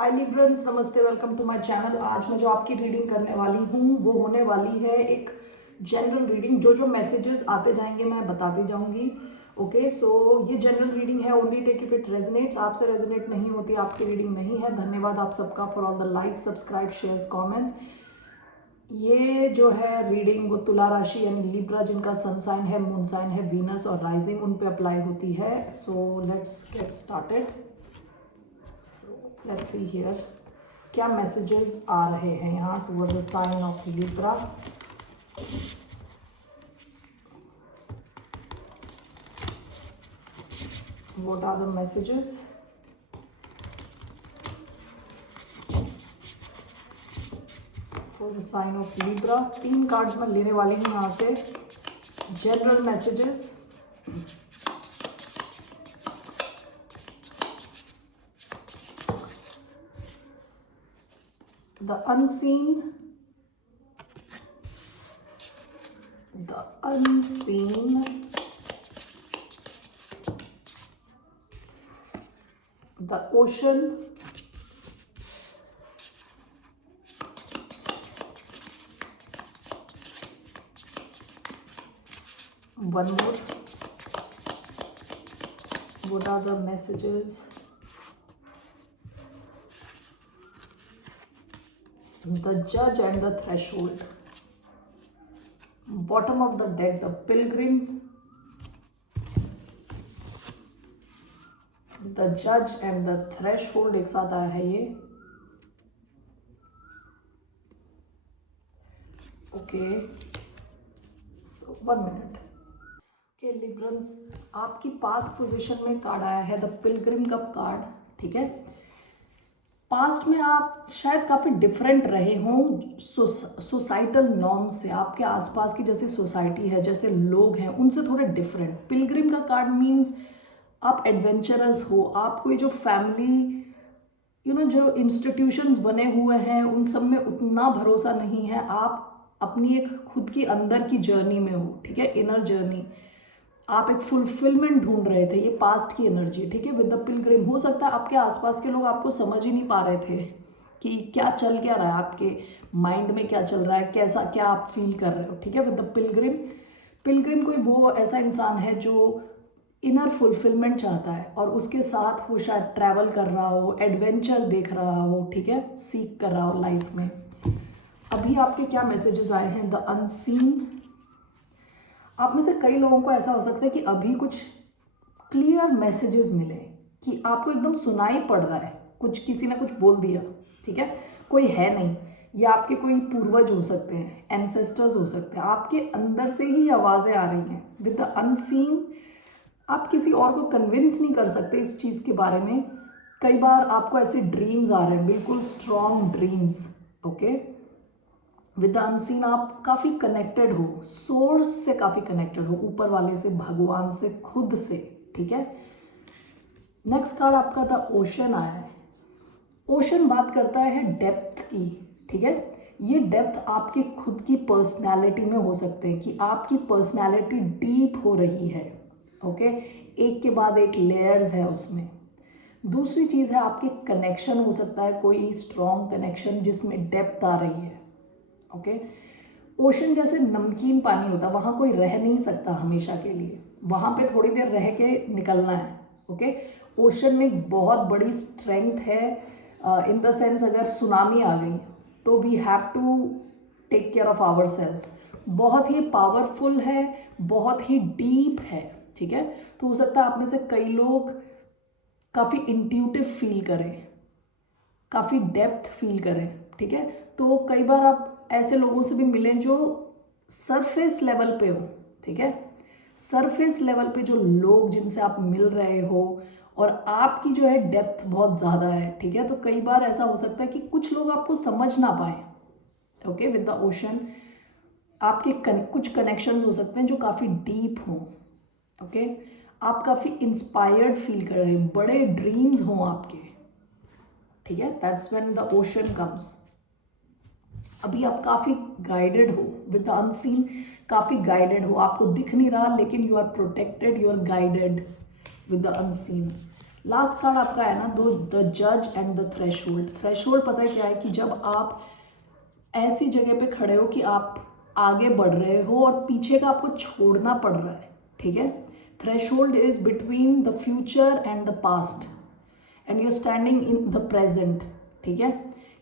हाय लिब्रन्स, नमस्ते, welcome to my channel. आज मैं जो आपकी रीडिंग करने वाली हूँ वो होने वाली है एक जनरल रीडिंग। जो जो मैसेजेस आते जाएंगे मैं बताती जाऊँगी। ओके, सो ये जनरल रीडिंग है। Only take if it resonates. आपसे रेजोनेट नहीं होती आपकी रीडिंग नहीं है। धन्यवाद आप सबका for all the like, subscribe, shares, comments. ये जो है रीडिंग वो तुला राशि यानी लिब्रा जिनका सन साइन है, मून साइन है, वीनस और राइजिंग उन पे अप्लाई होती है। So let's get started. So let's see here क्या मैसेजेस आ रहे हैं यहाँ towards the sign of Libra. What are the messages for the sign of Libra. 3 cards मैं लेने वाली हूँ यहाँ से। General messages, the unseen, the ocean, one more. What are the messages? The judge and the threshold. Bottom of the deck, the pilgrim, the judge and the threshold एक साथ आया है ये। ओके, सो 1 मिनट। ओके लिब्रन्स, आपकी past position में card आया है the Pilgrim का कार्ड। ठीक है, पास्ट में आप शायद काफ़ी डिफरेंट रहे हों सोसाइटल नॉर्म से। आपके आसपास की जैसे सोसाइटी है, जैसे लोग हैं, उनसे थोड़े डिफरेंट। पिलग्रिम का कार्ड मीन्स आप एडवेंचरस हो। आपको ये जो फैमिली जो इंस्टीट्यूशंस बने हुए हैं उन सब में उतना भरोसा नहीं है। आप अपनी एक खुद की अंदर की जर्नी में हो। ठीक है, इनर जर्नी। आप एक फुलफिलमेंट ढूंढ रहे थे, ये पास्ट की एनर्जी। ठीक है, विद द पिलग्रिम हो सकता है आपके आसपास के लोग आपको समझ ही नहीं पा रहे थे कि क्या चल क्या रहा है, आपके माइंड में क्या चल रहा है, कैसा क्या आप फील कर रहे हो। ठीक है, विद द पिलग्रिम। पिलग्रिम कोई वो ऐसा इंसान है जो इनर फुलफिलमेंट चाहता है और उसके साथ वो शायद ट्रैवल कर रहा हो, एडवेंचर देख रहा हो। ठीक है, सीख कर रहा हो लाइफ में। अभी आपके क्या मैसेजेस आए हैं? The unseen. आप में से कई लोगों को ऐसा हो सकता है कि अभी कुछ क्लियर मैसेजेस मिले कि आपको एकदम सुनाई पड़ रहा है, कुछ किसी ने कुछ बोल दिया। ठीक है, कोई है नहीं, या आपके कोई पूर्वज हो सकते हैं, एंसेस्टर्स हो सकते हैं। आपके अंदर से ही आवाज़ें आ रही हैं विद द अनसीन। आप किसी और को कन्विंस नहीं कर सकते इस चीज़ के बारे में। कई बार आपको ऐसे ड्रीम्स आ रहे हैं, बिल्कुल strong dreams. Okay, with the unseen आप काफ़ी कनेक्टेड हो, सोर्स से काफ़ी कनेक्टेड हो, ऊपर वाले से, भगवान से, खुद से। ठीक है, नेक्स्ट कार्ड आपका द ओशन आया है। ओशन बात करता है डेप्थ की। ठीक है, ये डेप्थ आपके खुद की पर्सनैलिटी में हो सकते हैं कि आपकी पर्सनैलिटी डीप हो रही है। ओके, एक के बाद एक लेयर्स है उसमें। दूसरी चीज़ है आपके कनेक्शन हो सकता है, कोई स्ट्रॉन्ग कनेक्शन जिसमें डेप्थ आ रही है। ओके, ओशन जैसे नमकीन पानी होता है, वहाँ कोई रह नहीं सकता हमेशा के लिए, वहाँ पे थोड़ी देर रह के निकलना है। ओके, ओशन में बहुत बड़ी स्ट्रेंथ है, इन द सेंस अगर सुनामी आ गई तो we have to take care of ourselves. बहुत ही पावरफुल है, बहुत ही डीप है। ठीक है, तो हो सकता है आप में से कई लोग काफ़ी इंट्यूटिव फील करें, काफ़ी डेप्थ फील करें। ठीक है, तो कई बार आप ऐसे लोगों से भी मिलें जो सरफेस लेवल पे हो। ठीक है, सरफेस लेवल पे जो लोग जिनसे आप मिल रहे हो और आपकी जो है डेप्थ बहुत ज़्यादा है। ठीक है, तो कई बार ऐसा हो सकता है कि कुछ लोग आपको समझ ना पाए। ओके, विद द ओशन आपके कुछ कनेक्शंस हो सकते हैं जो काफ़ी डीप हों। ओके, आप काफ़ी इंस्पायर्ड फील कर रहे हैं, बड़े ड्रीम्स हों आपके। ठीक है, that's when the ocean comes. अभी आप काफ़ी गाइडेड हो विद द अनसीन, काफ़ी गाइडेड हो, आपको दिख नहीं रहा लेकिन you are protected, you are guided with the unseen. Last card आपका है ना दो, द जज एंड द थ्रेशोल्ड। थ्रेशोल्ड पता है क्या है कि जब आप ऐसी जगह पे खड़े हो कि आप आगे बढ़ रहे हो और पीछे का आपको छोड़ना पड़ रहा है, ठीक है। Threshold is between the future and the past and you are standing in the present, ठीक है।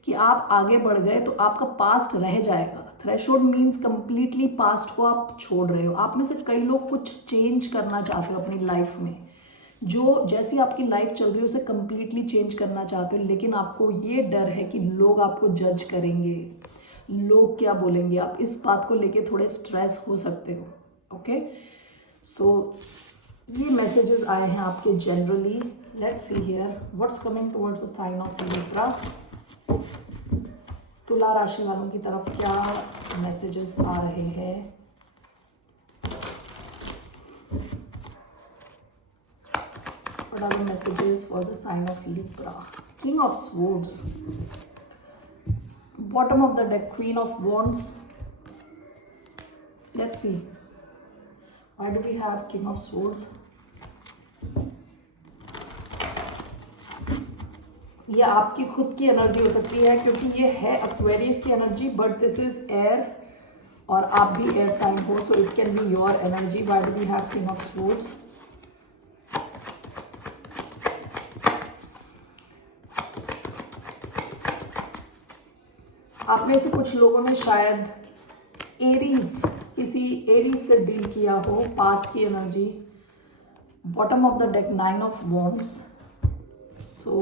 कि आप आगे बढ़ गए तो आपका पास्ट रह जाएगा। थ्रेशोल्ड मीन्स कंप्लीटली पास्ट को आप छोड़ रहे हो। आप में से कई लोग कुछ चेंज करना चाहते हो अपनी लाइफ में, जो जैसी आपकी लाइफ चल रही है उसे कंप्लीटली चेंज करना चाहते हो, लेकिन आपको ये डर है कि लोग आपको जज करेंगे, लोग क्या बोलेंगे। आप इस बात को लेके थोड़े स्ट्रेस हो सकते हो, ओके। सो ये मैसेजेस आए हैं आपके generally. Let's see here what's coming towards the sign of Libra. तुला राशि वालों की तरफ क्या मैसेजेस आ रहे हैं। What are the messages for the sign of Libra? King of Swords. Bottom of the deck, Queen of Wands. Let's see. Why do we have King of Swords? ये आपकी खुद की एनर्जी हो सकती है क्योंकि ये है एक्वेरियस की energy, but this is air और आप भी एयर साइन हो, so it can be your energy. Why do we have king of swords? आप में से कुछ लोगों ने शायद एरीज, किसी एरीज से डील किया हो, पास्ट की energy. Bottom of the deck, 9 of wands. So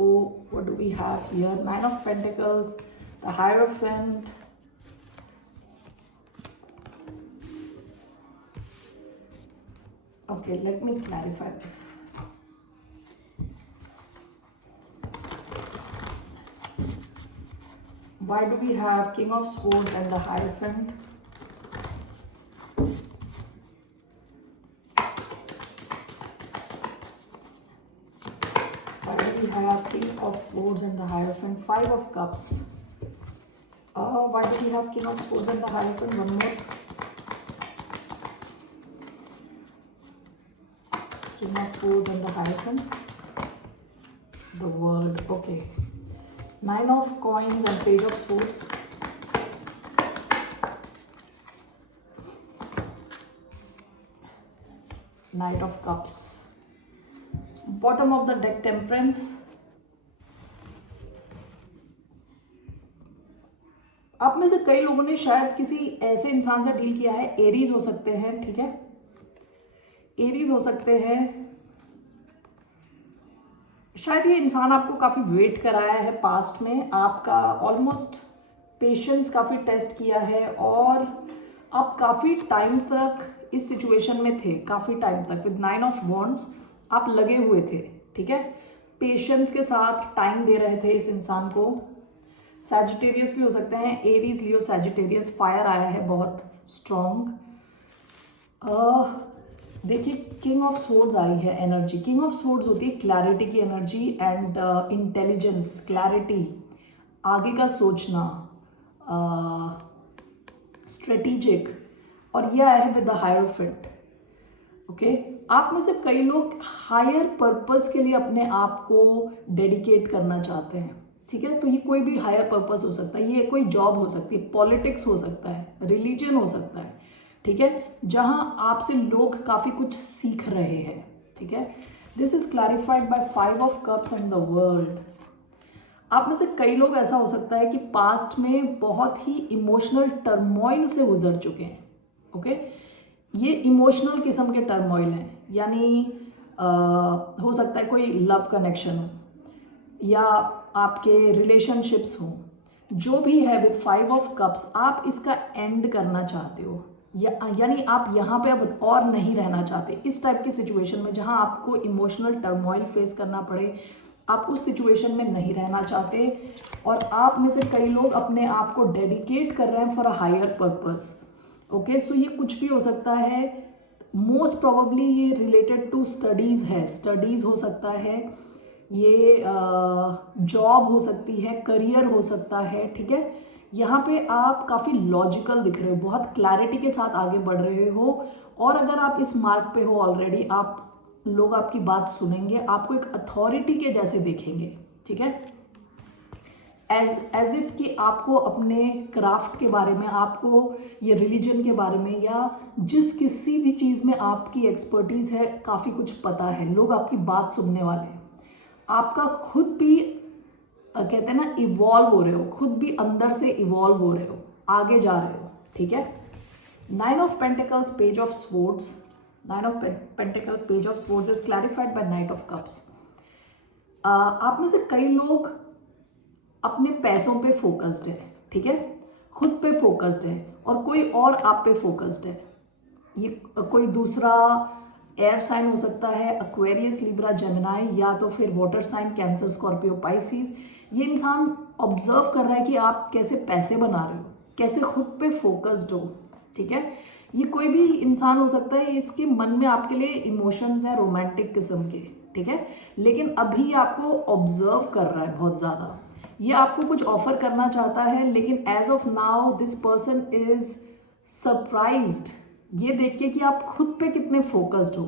what do we have here? 9 of Pentacles, the Hierophant, okay, let me clarify this. Why do we have King of Swords and the Hierophant? We have King of Swords and the Hierophant, 5 of Cups. Why do we have King of Swords and the Hierophant? One more. King of Swords and the Hierophant. The World. Okay. 9 of Coins and Page of Swords. Knight of Cups. Bottom of the deck, Temperance. आप में से कई लोगों ने शायद किसी ऐसे इंसान से डील किया है, एरीज हो सकते हैं, ठीक है। एरीज हो सकते हैं। शायद ये इंसान आपको काफ़ी वेट कराया है पास्ट में, आपका ऑलमोस्ट पेशेंस काफ़ी टेस्ट किया है और आप काफ़ी टाइम तक इस सिचुएशन में थे, काफ़ी टाइम तक। विद 9 ऑफ वॉन्ड्स आप लगे हुए थे, ठीक है। पेशेंस के साथ टाइम दे रहे थे इस इंसान को। सैजिटेरियस भी हो सकते हैं, एरीज, लियो, सैजिटेरियस। फायर आया है बहुत स्ट्रॉन्ग। देखिए किंग ऑफ स्वॉर्ड्स आई है एनर्जी। किंग ऑफ स्वॉर्ड्स होती है क्लैरिटी की एनर्जी एंड इंटेलिजेंस, क्लैरिटी, आगे का सोचना, स्ट्रेटेजिक। और ये आया है विद द हायरोफेंट, ओके। आप में से कई लोग हायर पर्पस के लिए अपने आप को डेडिकेट करना चाहते हैं, ठीक है। तो ये कोई भी हायर पर्पस हो सकता है, ये कोई जॉब हो सकती है, पॉलिटिक्स हो सकता है, रिलीजन हो सकता है, ठीक है, जहां आपसे लोग काफ़ी कुछ सीख रहे हैं, ठीक है। This is clarified by 5 of cups and the world. आप में से कई लोग ऐसा हो सकता है कि पास्ट में बहुत ही इमोशनल टर्मोइल से गुजर चुके हैं, ओके। ये इमोशनल किस्म के टर्मोइल हैं, यानी हो सकता है कोई लव कनेक्शन हो या आपके रिलेशनशिप्स हो, जो भी है। विद 5 ऑफ कप्स आप इसका एंड करना चाहते हो, यानी आप यहाँ पे अब और नहीं रहना चाहते इस टाइप की सिचुएशन में जहाँ आपको इमोशनल टर्मोइल फेस करना पड़े। आप उस सिचुएशन में नहीं रहना चाहते और आप में से कई लोग अपने आप को डेडिकेट कर रहे हैं for a higher purpose, okay. So ये कुछ भी हो सकता है। मोस्ट प्रोबेबली ये रिलेटेड टू स्टडीज़ है, स्टडीज़ हो सकता है, ये जॉब हो सकती है, करियर हो सकता है, ठीक है। यहाँ पे आप काफ़ी लॉजिकल दिख रहे हो, बहुत क्लैरिटी के साथ आगे बढ़ रहे हो। और अगर आप इस मार्ग पे हो ऑलरेडी, आप लोग आपकी बात सुनेंगे, आपको एक अथॉरिटी के जैसे देखेंगे, ठीक है, एज इफ कि आपको अपने क्राफ्ट के बारे में, आपको ये रिलीजन के बारे में, या जिस किसी भी चीज़ में आपकी एक्सपर्टीज़ है, काफ़ी कुछ पता है, लोग आपकी बात सुनने वाले हैं। आपका खुद भी कहते हैं ना, इवॉल्व हो रहे हो, खुद भी अंदर से इवॉल्व हो रहे हो, आगे जा रहे हो, ठीक है। 9 of Pentacles, Page of Swords. 9 of Pentacles, Page of Swords is clarified by Knight of Cups. आप में से कई लोग अपने पैसों पे फोकस्ड है, ठीक है, खुद पे फोकस्ड है, और कोई और आप पे फोकस्ड है। ये कोई दूसरा एयर साइन हो सकता है, एक्वेरियस, लिब्रा, जेमिनाई, या तो फिर water sign, Cancer, Scorpio, Pisces. ये इंसान ऑब्जर्व कर रहा है कि आप कैसे पैसे बना रहे हो, कैसे खुद पे फोकस्ड हो, ठीक है। ये कोई भी इंसान हो सकता है, इसके मन में आपके लिए इमोशंस हैं रोमांटिक किस्म के, ठीक है, लेकिन अभी आपको ऑब्जर्व कर रहा है बहुत ज़्यादा। ये आपको कुछ ऑफर करना चाहता है, लेकिन as of now this person is surprised ये देख के कि आप खुद पे कितने फोकस्ड हो,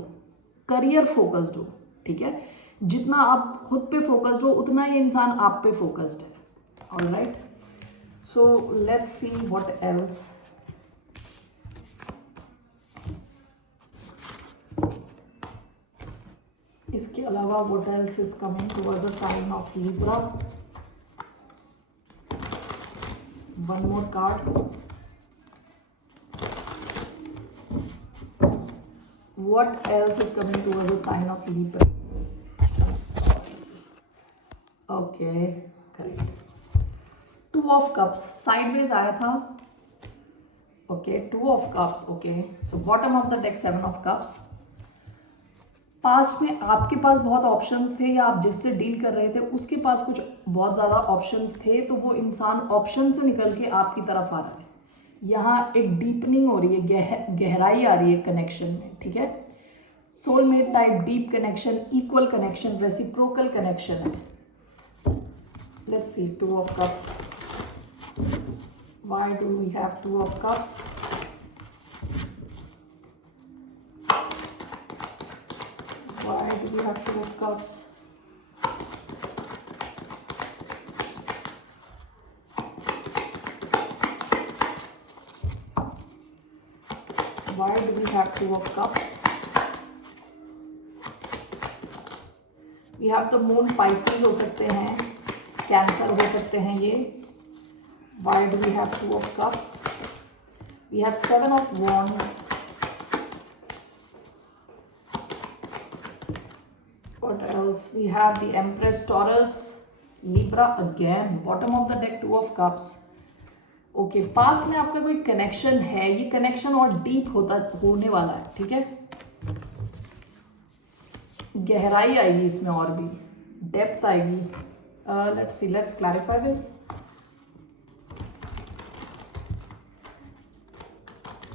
करियर फोकस्ड हो, ठीक है। जितना आप खुद पे फोकस्ड हो उतना ये इंसान आप पे फोकस्ड है। Alright, so let's see what else. इसके अलावा what else is coming towards a sign of Libra. One more card. What else is coming towards a sign of Libra? Okay, correct. 2 of Cups, sideways आया था. Okay, 2 of Cups. Okay, so bottom of the deck 7 of Cups. Past में आपके पास बहुत options थे, या आप जिससे deal कर रहे थे उसके पास कुछ बहुत ज़्यादा ऑप्शंस थे, तो वो इंसान ऑप्शन से निकल के आपकी तरफ आ रहा है। यहाँ एक डीपनिंग हो रही है, गहराई आ रही है कनेक्शन में, ठीक है। Soulmate type, deep connection, equal connection, reciprocal connection है। Let's see 2 of Cups. Why do we have 2 of Cups? Why do we have 2 of Cups? Why do we have 2 of Cups? We have the moon, Pisces हो सकते हैं, cancer हो सकते हैं ये। Why do we have 2 of Cups? We have 7 of Wands. What else? We have the Empress, Taurus, Libra again. Bottom of the deck 2 of Cups. Okay, पास में आपका कोई कनेक्शन है, ये कनेक्शन और डीप होने वाला है, ठीक है। गहराई आएगी इसमें, और भी डेप्थ आएगी। Let's see, let's clarify this.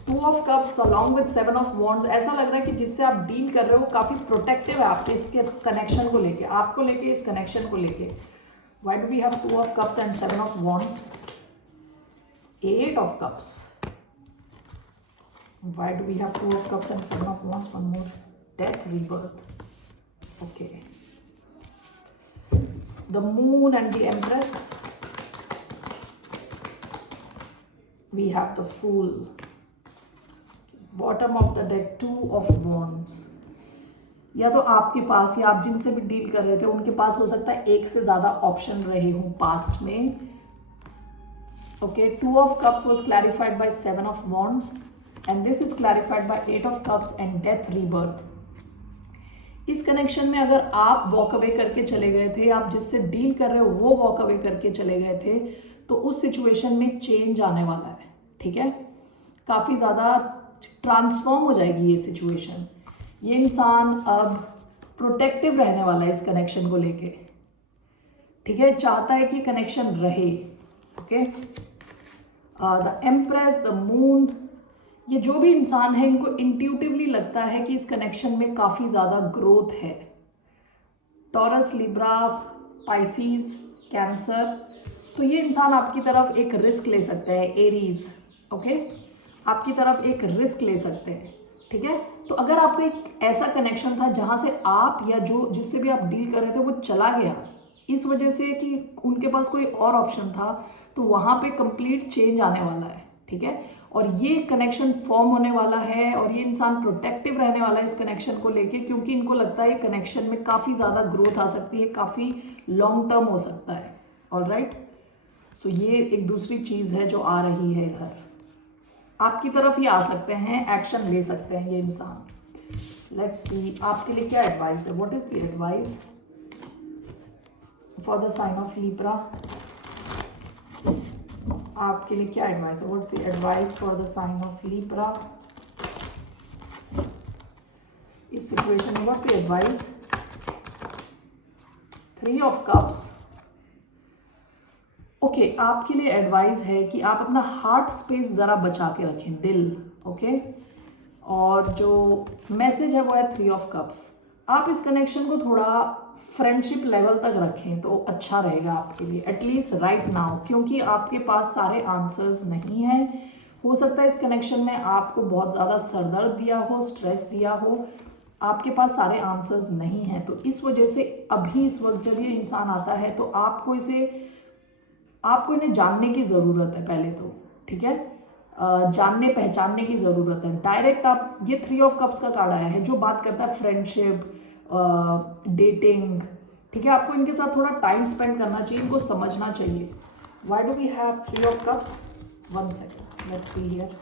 2 of Cups along with 7 of Wands, ऐसा लग रहा है कि जिससे आप डील कर रहे हो काफ़ी प्रोटेक्टिव है आपके इसके कनेक्शन को लेके, आपको लेके, इस कनेक्शन को लेके। Why do we have 2 of Cups and 7 of Wands? 8 of Cups. Why do we have 2 of Cups and 7 of Wands? One more. Death, rebirth. Okay. The Moon and the Empress. We have the Fool. Bottom of the deck 2 of Wands. या तो आपके पास, या आप जिनसे भी deal कर रहे थे उनके पास हो सकता है एक से ज़्यादा ऑप्शन रहे हों पास्ट में। Okay, 2 of Cups was clarified by 7 of Wands, and this is clarified by 8 of Cups and Death, rebirth. इस कनेक्शन में अगर आप वॉक अवे करके चले गए थे, आप जिससे डील कर रहे हो वो वॉक अवे करके चले गए थे, तो उस सिचुएशन में चेंज आने वाला है, ठीक है। काफ़ी ज़्यादा ट्रांसफॉर्म हो जाएगी ये सिचुएशन। ये इंसान अब प्रोटेक्टिव रहने वाला है इस कनेक्शन को लेके, ठीक है, चाहता है कि कनेक्शन रहे। Okay, the empress, the moon, ये जो भी इंसान है इनको इंट्यूटिवली लगता है कि इस कनेक्शन में काफ़ी ज़्यादा ग्रोथ है। टॉरस, लिब्रा, पाइसिस, कैंसर, तो ये इंसान आपकी तरफ एक रिस्क ले सकते हैं। एरीज, ओके, आपकी तरफ एक रिस्क ले सकते हैं, ठीक है। तो अगर आपका एक ऐसा कनेक्शन था जहाँ से आप या जो जिससे भी आप डील कर रहे थे वो चला गया इस वजह से कि उनके पास कोई और ऑप्शन था, तो वहाँ पे कंप्लीट चेंज आने वाला है, ठीक है। और ये कनेक्शन फॉर्म होने वाला है और ये इंसान प्रोटेक्टिव रहने वाला है इस कनेक्शन को लेके, क्योंकि इनको लगता है कनेक्शन में काफ़ी ज़्यादा ग्रोथ आ सकती है, काफ़ी लॉन्ग टर्म हो सकता है। ऑलराइट, सो ये एक दूसरी चीज़ है जो आ रही है इधर, आपकी तरफ ही आ सकते हैं, एक्शन ले सकते हैं ये इंसान। लेट्स सी आपके लिए क्या एडवाइस है, what is the advice for the sign of Libra. आपके लिए क्या एडवाइस है, what's the advice for the sign of Libra इस सिचुएशन में, what's the advice. 3 of cups. Okay, आपके लिए एडवाइस है कि आप अपना हार्ट स्पेस ज़रा बचा के रखें, दिल, ओके। और जो मैसेज है वो है 3 ऑफ कप्स। आप इस कनेक्शन को थोड़ा फ्रेंडशिप लेवल तक रखें तो अच्छा रहेगा आपके लिए, एटलीस्ट राइट नाउ, क्योंकि आपके पास सारे आंसर्स नहीं हैं। हो सकता है इस कनेक्शन में आपको बहुत ज़्यादा सरदर्द दिया हो, स्ट्रेस दिया हो, आपके पास सारे आंसर्स नहीं हैं। तो इस वजह से अभी इस वक्त जब ये इंसान आता है तो आपको इन्हें जानने की ज़रूरत है पहले तो, ठीक है। जानने पहचानने की ज़रूरत है। डायरेक्ट आप, ये 3 ऑफ कप्स का कार्ड आया है जो बात करता है फ्रेंडशिप, डेटिंग, ठीक है। आपको इनके साथ थोड़ा टाइम स्पेंड करना चाहिए, इनको समझना चाहिए। Why do we have 3 of cups, 1 second, let's see here.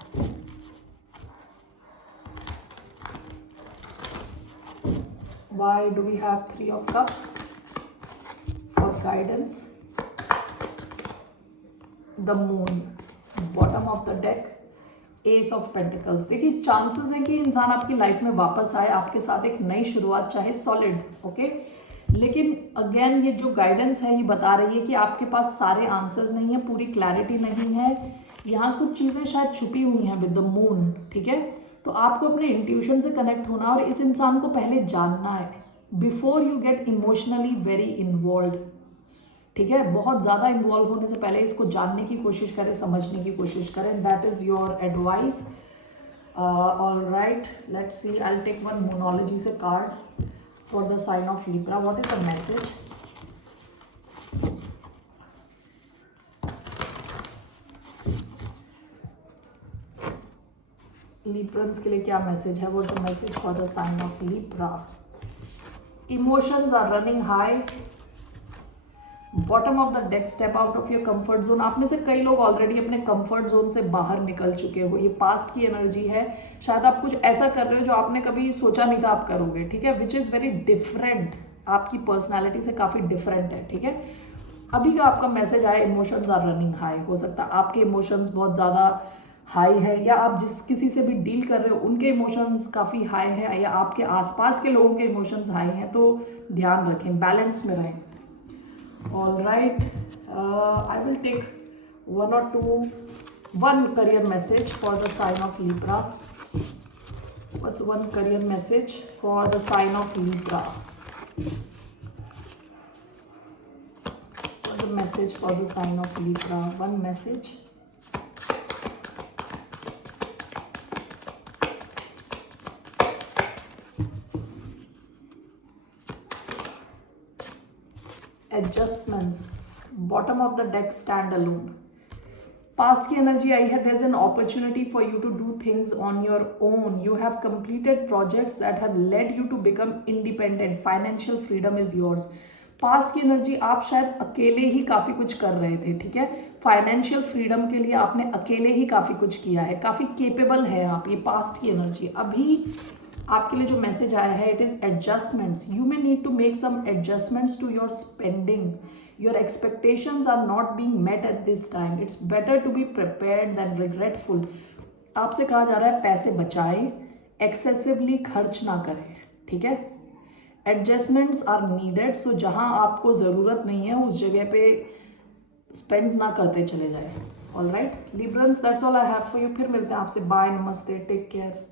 Why do we have 3 of cups for guidance, the moon, bottom of the deck, ace of pentacles. देखिए चांसेस हैं कि इंसान आपकी लाइफ में वापस आए, आपके साथ एक नई शुरुआत चाहे सॉलिड, ओके। लेकिन अगेन ये जो गाइडेंस है ये बता रही है कि आपके पास सारे आंसर्स नहीं है, पूरी क्लैरिटी नहीं है, यहाँ कुछ चीज़ें शायद छुपी हुई हैं विद द मून, ठीक है। तो आपको अपने इंट्यूशन से कनेक्ट होना और इस इंसान को पहले जानना है before you get emotionally very involve, ठीक है। बहुत ज़्यादा इन्वॉल्व होने से पहले इसको जानने की कोशिश करें, समझने की कोशिश करें। That is your advice. All right, let's see, I will take one मोनोलॉजी से card for the sign of Libra. What is a message, Librans के लिए क्या मैसेज है, what is a message for the sign of Libra. Emotions are running high, bottom of the deck, step out of your comfort zone. आप में से कई लोग already अपने कंफर्ट जोन से बाहर निकल चुके हो, ये पास्ट की एनर्जी है। शायद आप कुछ ऐसा कर रहे हो जो आपने कभी सोचा नहीं था आप करोगे, ठीक है, विच इज़ वेरी डिफरेंट, आपकी पर्सनैलिटी से काफ़ी डिफरेंट है, ठीक है। अभी का आपका मैसेज आया, इमोशंस आर रनिंग हाई। हो सकता है आपके इमोशंस बहुत ज़्यादा हाई है, या आप जिस किसी से भी डील कर रहे हो उनके इमोशंस काफ़ी हाई हैं, या आपके आसपास के लोगों के इमोशंस हाई हैं। तो ध्यान रखें, बैलेंस में रहें। All right, I will take one career message for the sign of Libra. What's one career message for the sign of Libra? What's a message for the sign of Libra? One message. Adjustments, bottom of the deck, stand alone. Past की energy आई है, there is an opportunity for you to do things on your own, you have completed projects that have led you to become independent, financial freedom is yours. Past की energy, आप शायद अकेले ही काफ़ी कुछ कर रहे थे, ठीक है। फाइनेंशियल फ्रीडम के लिए आपने अकेले ही काफ़ी कुछ किया है, काफ़ी केपेबल है आप, ये पास्ट की एनर्जी। अभी आपके लिए जो मैसेज आया है, it is adjustments. You may need to make some adjustments to your spending, your expectations are not being met at this time, it's better to be prepared than regretful. आपसे कहा जा रहा है पैसे बचाएं, एक्सेसिवली खर्च ना करें, ठीक है। एडजस्टमेंट्स आर नीडेड, सो जहाँ आपको ज़रूरत नहीं है उस जगह पे स्पेंड ना करते चले जाए। All right Librans, that's all I have for you. फिर मिलते हैं आपसे, बाय, नमस्ते, टेक केयर।